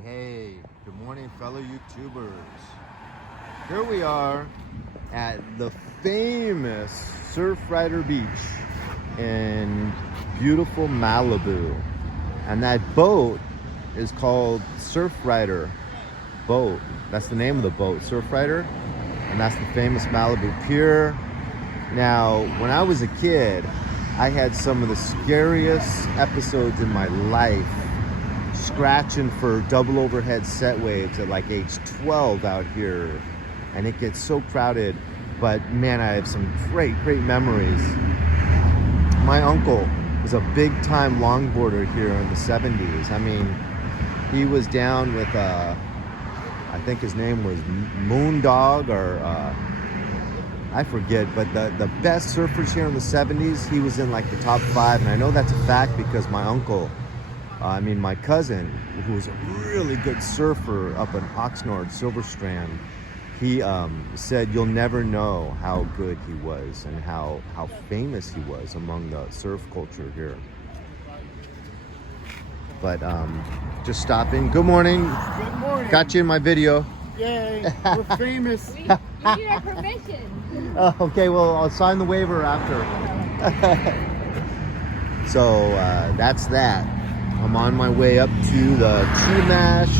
Hey, good morning, fellow YouTubers. Here we are at the famous Surfrider Beach in beautiful Malibu. And that boat is called Surfrider Boat. That's the name of the boat, Surfrider. And that's the famous Malibu Pier. Now, when I was a kid, I had some of the scariest episodes in my life scratching for double overhead set waves at like age 12 out here, and it gets so crowded. But man, I have some great memories. My uncle was a big time longboarder here in the 70s. I mean, he was down with I think his name was Moondog, or I forget, but the best surfers here in the 70s, he was in like the top 5. And I know that's a fact because my uncle, my cousin, who was a really good surfer up in Oxnard, Silver Strand, he said you'll never know how good he was and how famous he was among the surf culture here. But just stopping. Good morning. Good morning. Got you in my video. Yay, we're famous. We need our permission. Oh, okay, well, I'll sign the waiver after. So that's that. I'm on my way up to the Chumash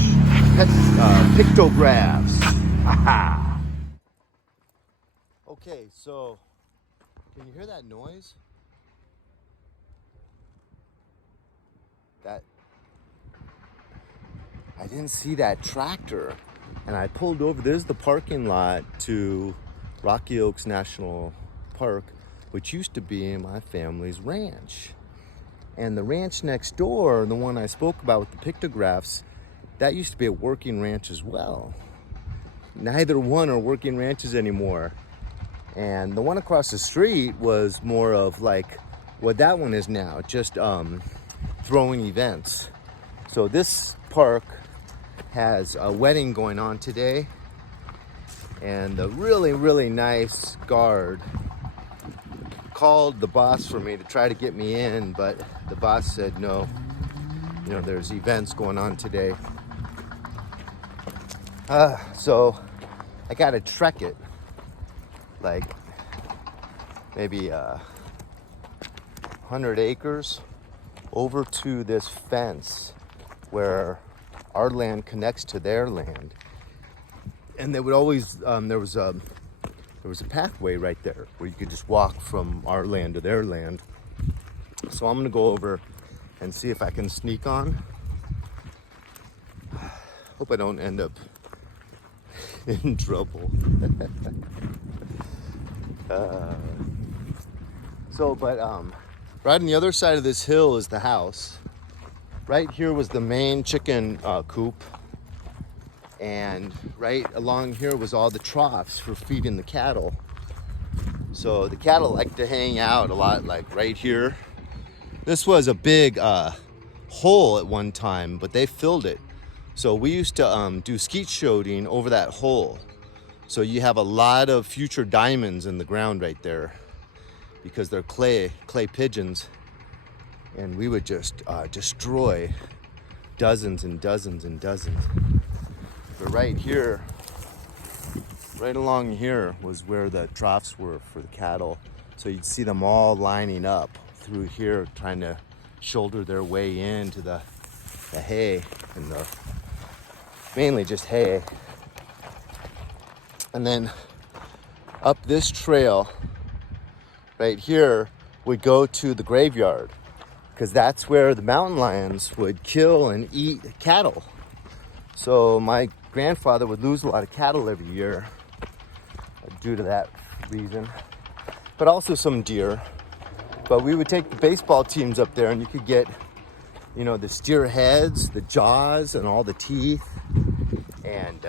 Pictographs. Okay, so can you hear that noise? I didn't see that tractor, and I pulled over. There's the parking lot to Rocky Oaks National Park, which used to be my family's ranch. And the ranch next door, the one I spoke about with the pictographs, that used to be a working ranch as well. Neither one are working ranches anymore. And the one across the street was more of like what that one is now, just throwing events. So this park has a wedding going on today, and the really nice guard called the boss for me to try to get me in, but the boss said no, there's events going on today. So I gotta trek it like maybe 100 acres over to this fence where our land connects to their land. And they would always there was a pathway right there where you could just walk from our land to their land. So I'm gonna go over and see if I can sneak on. Hope I don't end up in trouble. Right on the other side of this hill is the house. Right here was the main chicken coop. And right along here was all the troughs for feeding the cattle. So the cattle like to hang out a lot, like right here. This was a big hole at one time, but they filled it. So we used to do skeet shooting over that hole. So you have a lot of future diamonds in the ground right there because they're clay pigeons. And we would just destroy dozens and dozens and dozens. But right here, right along here was where the troughs were for the cattle. So you'd see them all lining up through here, trying to shoulder their way into the hay, and mainly just hay. And then up this trail right here would go to the graveyard, because that's where the mountain lions would kill and eat cattle. So my grandfather would lose a lot of cattle every year due to that reason, but also some deer. But we would take the baseball teams up there, and you could get, the steer heads, the jaws, and all the teeth. And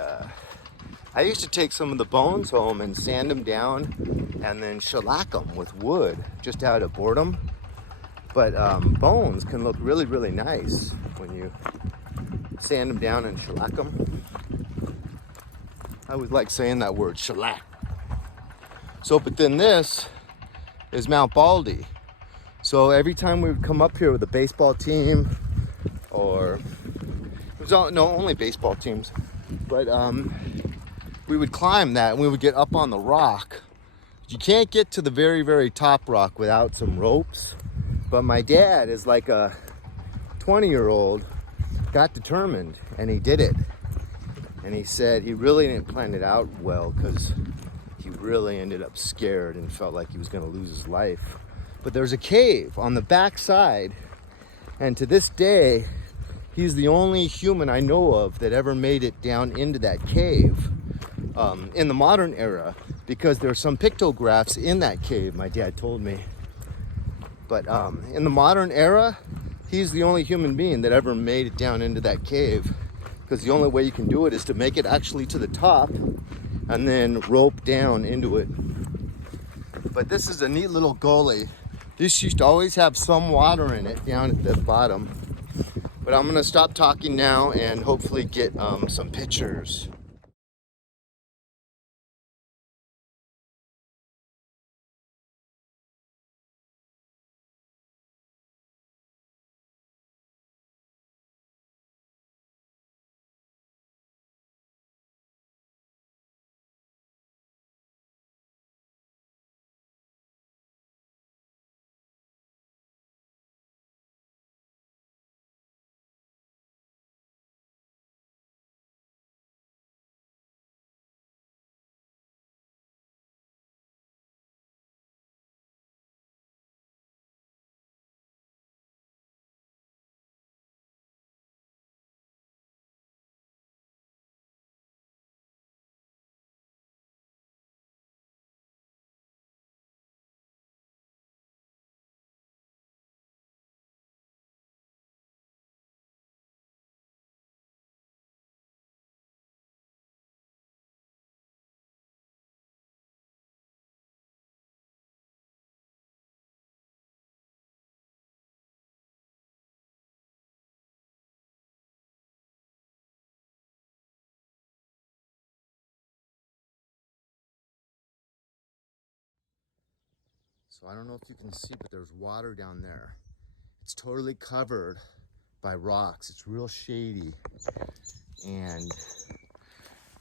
I used to take some of the bones home and sand them down and then shellac them with wood just out of boredom. But bones can look really nice when you sand them down and shellac them. I always like saying that word, shellac. So, but then this is Mount Baldy. So every time we would come up here with a baseball team, or was only baseball teams. But we would climb that and we would get up on the rock. You can't get to the very, very top rock without some ropes. But my dad is like a 20-year-old, got determined, and he did it. And he said he really didn't plan it out well because he really ended up scared and felt like he was going to lose his life. But there's a cave on the back side, and to this day, he's the only human I know of that ever made it down into that cave in the modern era, because there's some pictographs in that cave, my dad told me. But in the modern era, he's the only human being that ever made it down into that cave, because the only way you can do it is to make it actually to the top and then rope down into it. But this is a neat little gully. This used to always have some water in it down at the bottom. But I'm gonna stop talking now and hopefully get some pictures. So I don't know if you can see, but there's water down there. It's totally covered by rocks. It's real shady. And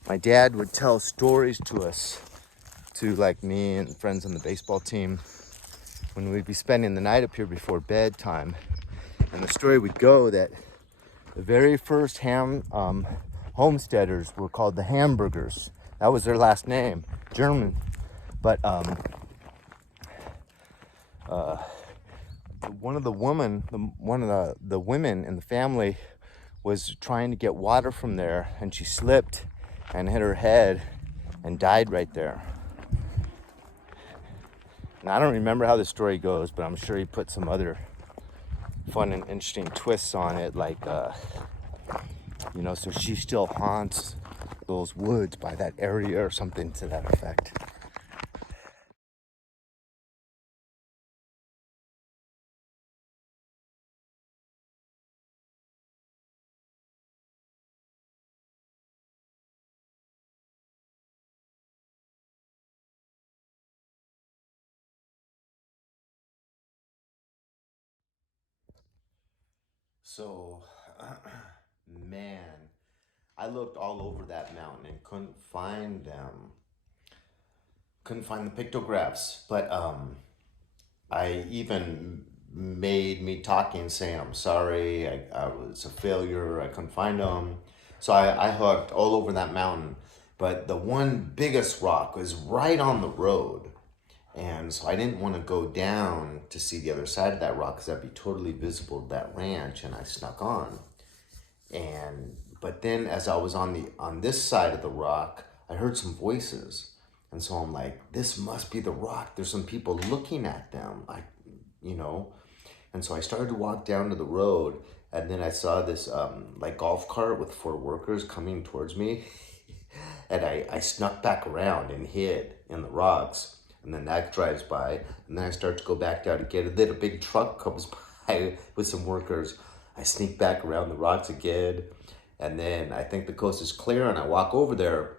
my dad would tell stories to us, to like me and friends on the baseball team, when we'd be spending the night up here before bedtime. And the story would go that the very first homesteaders were called the Hamburgers. That was their last name, German. But one of the women in the family was trying to get water from there, and she slipped and hit her head and died right there. And I don't remember how the story goes, but I'm sure he put some other fun and interesting twists on it, like so she still haunts those woods by that area or something to that effect. So, man, I looked all over that mountain and couldn't find them. Couldn't find the pictographs, but I even made me talking, saying I'm sorry, I was a failure, I couldn't find them. So I hooked all over that mountain, but the one biggest rock was right on the road. And so I didn't want to go down to see the other side of that rock because that'd be totally visible to that ranch, and I snuck on. But then as I was on this side of the rock, I heard some voices. And so I'm like, this must be the rock. There's some people looking at them, And so I started to walk down to the road, and then I saw this like golf cart with 4 workers coming towards me. And I snuck back around and hid in the rocks. And then that drives by, and then I start to go back down to get it. Then a big truck comes by with some workers. I sneak back around the rocks again, and then I think the coast is clear, and I walk over there.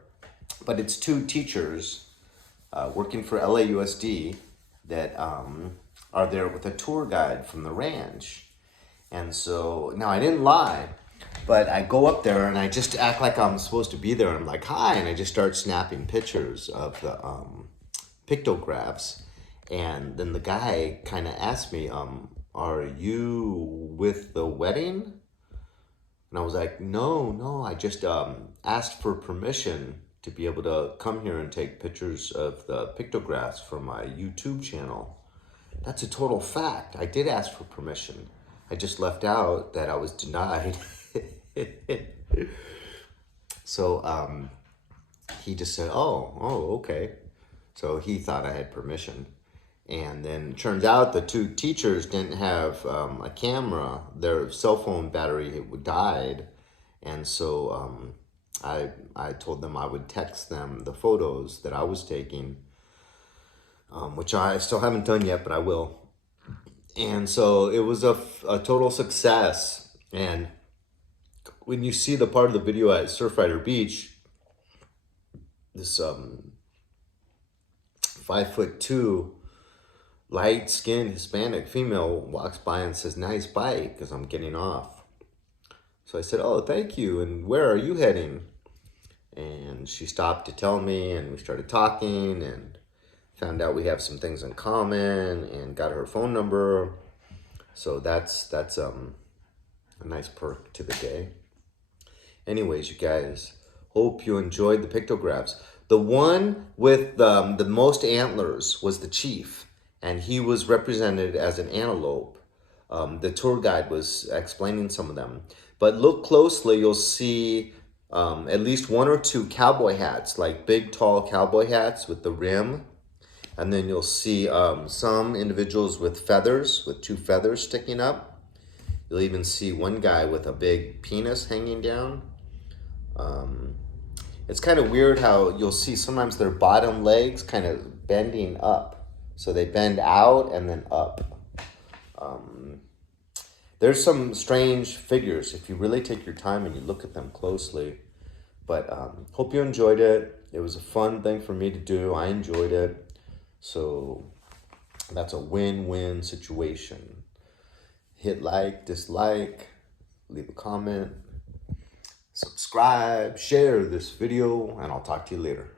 But it's 2 teachers working for LAUSD that are there with a tour guide from the ranch. And so, now I didn't lie. But I go up there and I just act like I'm supposed to be there. I'm like, hi, and I just start snapping pictures of the pictographs. And then the guy kind of asked me, are you with the wedding? And I was like, no, I just asked for permission to be able to come here and take pictures of the pictographs for my YouTube channel. That's a total fact. I did ask for permission. I just left out that I was denied. So he just said, oh, okay. So he thought I had permission. And then it turns out the two teachers didn't have a camera. Their cell phone battery died. And so I told them I would text them the photos that I was taking, which I still haven't done yet, but I will. And so it was a total success. And when you see the part of the video at Surfrider Beach, this 5'2", light-skinned Hispanic female walks by and says, nice bike, because I'm getting off. So I said, oh, thank you, and where are you heading? And she stopped to tell me, and we started talking, and found out we have some things in common, and got her phone number. So that's a nice perk to the day. Anyways, you guys, hope you enjoyed the pictographs. The one with the most antlers was the chief, and he was represented as an antelope. The tour guide was explaining some of them. But look closely, you'll see at least one or two cowboy hats, like big, tall cowboy hats with the rim. And then you'll see some individuals with feathers, with two feathers sticking up. You'll even see one guy with a big penis hanging down. It's kind of weird how you'll see sometimes their bottom legs kind of bending up. So they bend out and then up. There's some strange figures if you really take your time and you look at them closely. But hope you enjoyed it. It was a fun thing for me to do. I enjoyed it. So that's a win-win situation. Hit like, dislike, leave a comment, subscribe, share this video, and I'll talk to you later.